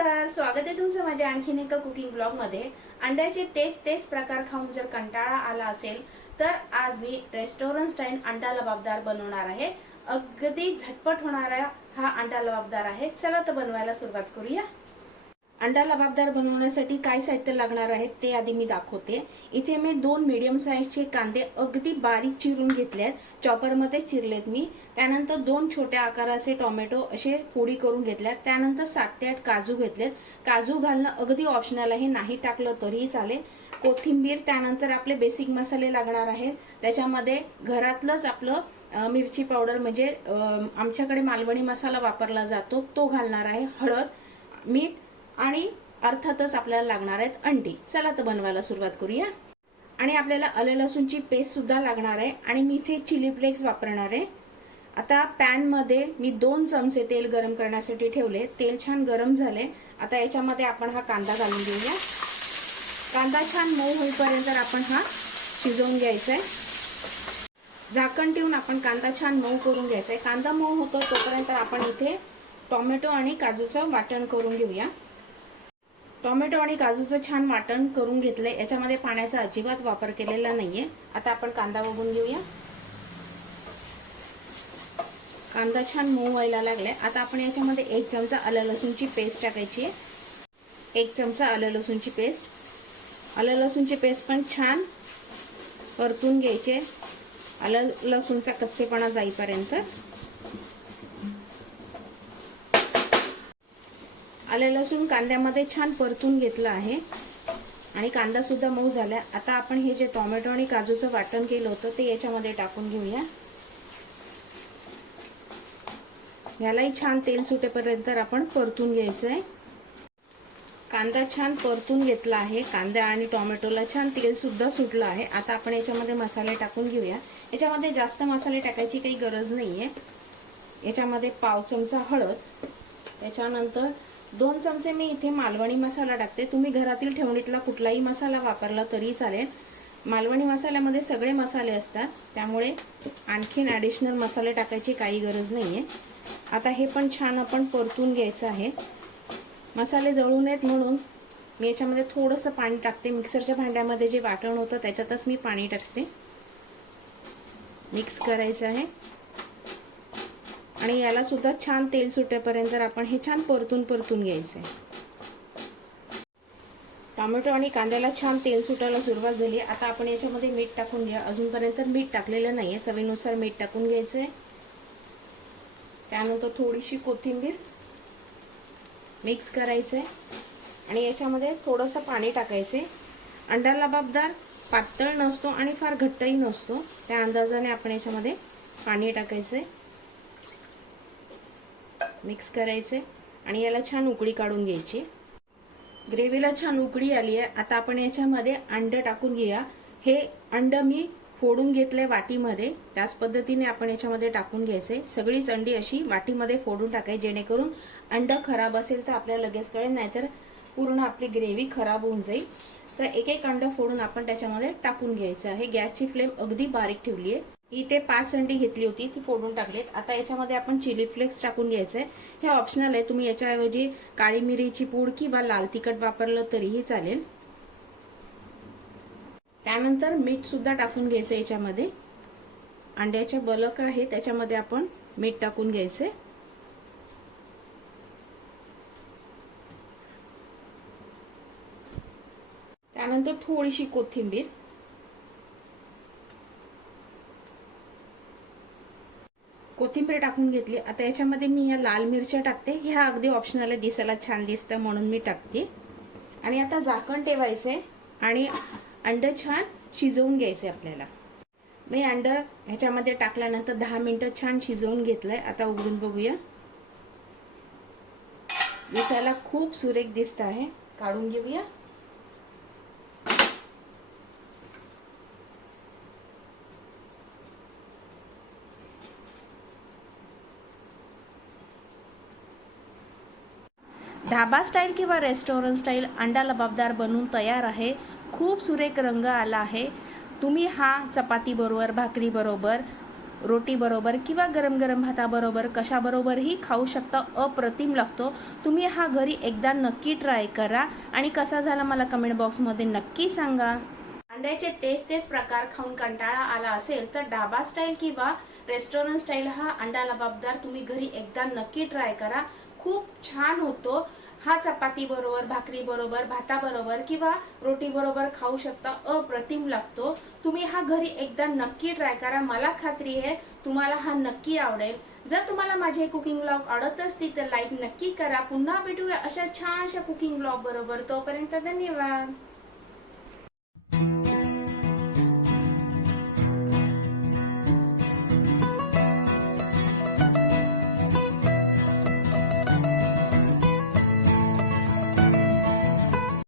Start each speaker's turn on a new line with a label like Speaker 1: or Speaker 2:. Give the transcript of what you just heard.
Speaker 1: नमस्कार स्वागत आहे तुमचं माझ्या आणखीन एका कुकिंग ब्लॉगमध्ये. अंड्याचे तेच तेच प्रकार खाऊन जर कंटाळा आला असेल तर आज मी रेस्टॉरंट स्टाईल अंडा लबाबदार बनवणार आहे. अगदी झटपट होणारा हा अंडा लबाबदार आहे. चला तर बनवायला सुरुवात करूया. अंडा लबाबदार बनवण्यासाठी काय साहित्य लागणार आहे ते आधी मी दाखवते. इथे मी दोन मीडियम साईजचे कांदे अगदी बारीक चिरून घेतले आहेत. चॉपरमध्ये चिरलेत मी. त्यानंतर दोन छोट्या आकाराचे टोमॅटो असे फोडी करून घेतल्यात त्यानंतर सात ते आठ काजू घेतलेत काजू घालणं अगदी ऑप्शनल आहे. नाही टाकलं तरीही चालेल. कोथिंबीर त्यानंतर आपले बेसिक मसाले लागणार आहेत. त्याच्यामध्ये घरातलंच आपलं मिरची पावडर म्हणजे आमच्याकडे मालवणी मसाला वापरला जातो. तो घालणार आहे. हळद मीठ आणि अर्थातच आपल्याला लागणार आहेत अंडी. चला तर बनवायला सुरुवात करूया. आणि आपल्याला आले लसूणची पेस्ट सुद्धा लागणार आहे. आणि मी इथे चिली फ्लेक्स वापरणार आहे. आता पॅनमध्ये मी दोन चमचे तेल गरम करण्यासाठी ठेवले. तेल छान गरम झाले. आता याच्यामध्ये आपण हा कांदा घालून घेऊया. कांदा छान मऊ होईपर्यंत आपण हा शिजवून घ्यायचा आहे. झाकण ठेवून आपण कांदा छान मऊ करून घ्यायचा आहे. कांदा मऊ होतो तोपर्यंत आपण इथे टोमॅटो आणि काजूचं वाटण करून घेऊया. टोमॅटो आणि काजूचं छान वाटण करून घेतलंय. याच्यामध्ये पाण्याचा अजिबात वापर केलेला नाहीये. आता आपण कांदा बघून घेऊया. कांदा छान मऊ व्हायला लागलाय. आता आपण याच्यामध्ये एक चमचा आलं लसूणची पेस्ट टाकायची आहे. एक चमचा आलं लसूणची पेस्ट. आलं लसूणची पेस्ट पण छान परतून घ्यायचे आलं लसूणचा कच्चेपणा जाईपर्यंत. आले लसूण कांद्यामध्ये छान परतून घेतलं आहे. आणि कांदा सुद्धा मऊ झाला. आता आपण हे जे टोमॅटो आणि काजूचं वाटण केलं होतं ते याच्यामध्ये टाकून घेऊया. ह्यालाही छान तेल सुटेपर्यंत आपण परतून घ्यायचं आहे कांदा छान परतून घेतला आहे. कांदा आणि टोमॅटोला छान तेल सुद्धा सुटलं आहे. आता आपण याच्यामध्ये मसाले टाकून घेऊया. याच्यामध्ये जास्त मसाले टाकायची काही गरज नाही आहे याच्यामध्ये पाव चमचा हळद. त्याच्यानंतर दोन चमचे मी इथे मालवणी मसाला टाकते. तुम्ही घरातील ठेवणीतला कुठलाही मसाला वापरला तरी चालेल. मालवणी मसाल्यामध्ये सगळे मसाले असतात. त्यामुळे आणखीन ॲडिशनल मसाले टाकायची काही गरज नाही आहे आता हे पण छान आपण परतून घ्यायचं आहे. मसाले जळू नयेत म्हणून मी याच्यामध्ये थोडंसं पाणी टाकते. मिक्सरच्या भांड्यामध्ये जे वाटण होतं त्याच्यातच मी पाणी टाकते. मिक्स करायचं आहे. आणि याला सुद्धा छान तेल सुटेपर्यंत आपण हे छान परतून परतून घ्यायचं. आहे टोमॅटो आणि कांद्याला छान तेल सुटायला सुरुवात झाली. आता आपण याच्यामध्ये मीठ टाकून घ्या. अजूनपर्यंत मीठ टाकलेलं नाही आहे चवीनुसार मीठ टाकून घ्यायचं. आहे त्यानंतर थोडीशी कोथिंबीर मिक्स करायचं. आहे आणि याच्यामध्ये थोडंसं पाणी टाकायचं. आहे अंडा लबाबदार पातळ नसतो आणि फार घट्टही नसतो. त्या अंदाजाने आपण याच्यामध्ये पाणी टाकायचं. आहे मिक्स करायचे आणि याला छान उकळी काढून घ्यायची. ग्रेव्हीला छान उकळी आली आहे. आता आपण याच्यामध्ये अंडं टाकून घेऊया. हे अंडं मी फोडून घेतलंय वाटीमध्ये. त्याच पद्धतीने आपण याच्यामध्ये टाकून घ्यायचे. सगळीच अंडी अशी वाटीमध्ये फोडून टाकायची जेणेकरून अंडं खराब असेल तर आपल्याला लगेच कळेल नाहीतर पूर्ण आपली ग्रेव्ही खराब होऊन जाईल. तर एक एक अंडं फोडून आपण त्याच्यामध्ये टाकून घ्यायचं आहे. गॅसची फ्लेम अगदी बारीक ठेवली आहे इथे पाच अंडी घेतली होती ती फोडून टाकलीत. आता याच्यामध्ये आपण चिली फ्लेक्स टाकून घ्यायचं आहे हे ऑप्शनल आहे. तुम्ही याच्याऐवजी काळी मिरीची पूड किंवा लाल तिखट वापरलं तरीही चालेल. त्यानंतर मीठ सुद्धा टाकून घ्यायचं याच्यामध्ये. अंड्याच्या बलक आहे त्याच्यामध्ये आपण मीठ टाकून घ्यायचं त्यानंतर थोडीशी कोथिंबीर. कोथिंबीर टाकून घेतली. आता याच्यामध्ये मी या लाल मिरच्या टाकते. ह्या अगदी ऑप्शनल आहे. दिसायला छान दिसतं म्हणून मी टाकते. आणि आता झाकण ठेवायचे आणि अंडं छान शिजवून घ्यायचे आपल्याला. मी अंडं ह्याच्यामध्ये टाकल्यानंतर दहा मिनटं छान शिजवून घेतलं आहे आता उघडून बघूया. दिसायला खूप सुरेख दिसत आहे. काढून घेऊया. ढाबा स्टाईल किंवा रेस्टॉरंट स्टाईल अंडा लबाबदार बनून तयार आहे. खूप सुरेख रंग आला आहे. तुम्ही हा चपातीबरोबर भाकरीबरोबर रोटीबरोबर किंवा गरम गरम भाताबरोबर कशाबरोबरही खाऊ शकता अप्रतिम लागतो. तुम्ही हा घरी एकदा नक्की ट्राय करा. आणि कसा झाला मला कमेंट बॉक्समध्ये नक्की सांगा. अंड्याचे तेच तेच प्रकार खाऊन कंटाळा आला असेल तर ढाबा स्टाईल किंवा रेस्टॉरंट स्टाईल हा अंडा लबाबदार तुम्ही घरी एकदा नक्की ट्राय करा. खूप छान होतो. हा चपाती बरोबर भाकरी बरोबर भाताबरोबर किंवा रोटी बरोबर खाऊ शकता अप्रतिम लागतो. तुम्ही हा घरी एकदा नक्की ट्राय करा. मला खात्री आहे तुम्हाला हा नक्की आवडेल. जर तुम्हाला माझे कुकिंग ब्लॉग आवडत असतील तर लाईक नक्की करा. पुन्हा भेटूया अशा छानशा कुकिंग ब्लॉग बरोबर. तोपर्यंत धन्यवाद.